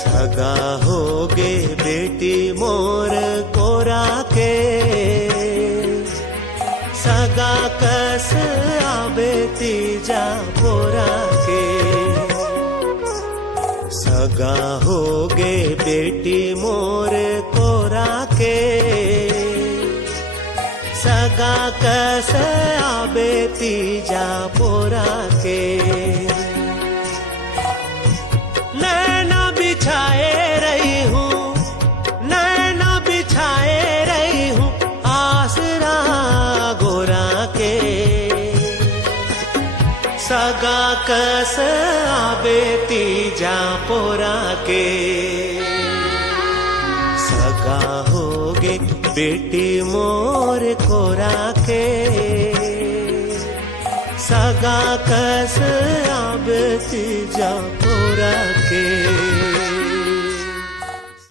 सगा होगे बेटी मोर कोरा के, सगा कस आवे तीजा पोरा के। सगा होगे बेटी मोर कोरा के, सगा कस आवे तीजा पोरा के। नैना बिछाए रही हूँ, नैना बिछाए रही हूँ आसरा गोरा के। सगा कस आवे तीजा पोरा के। सगा होगे बेटी मोर कोरा के, सगा कस आवे तीजा पोरा के।